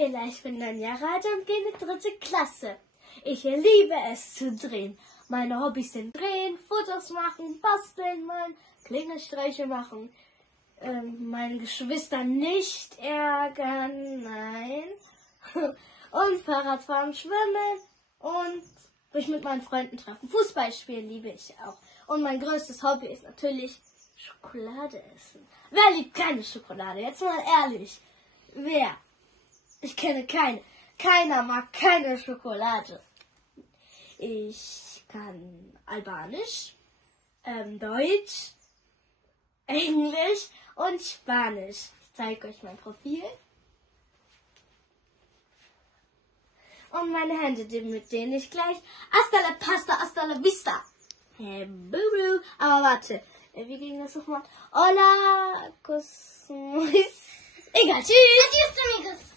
Manuela, ich bin 9 Jahre alt und gehe in die 3. Klasse. Ich liebe es zu drehen. Meine Hobbys sind drehen, Fotos machen, basteln, malen, Klingelstreiche machen, meine Geschwister nicht ärgern, nein. Und Fahrradfahren, schwimmen und mich mit meinen Freunden treffen. Fußball spielen liebe ich auch. Und mein größtes Hobby ist natürlich Schokolade essen. Wer liebt keine Schokolade? Jetzt mal ehrlich. Wer? Ich kenne keine. Keiner mag keine Schokolade. Ich kann Albanisch, Deutsch, Englisch und Spanisch. Ich zeige euch mein Profil. Und meine Hände, mit denen ich gleich hasta la pasta, hasta la vista. Hey, boo. Aber warte, wie ging das nochmal? Hola, cosmos. Egal, tschüss. Adios, amigos.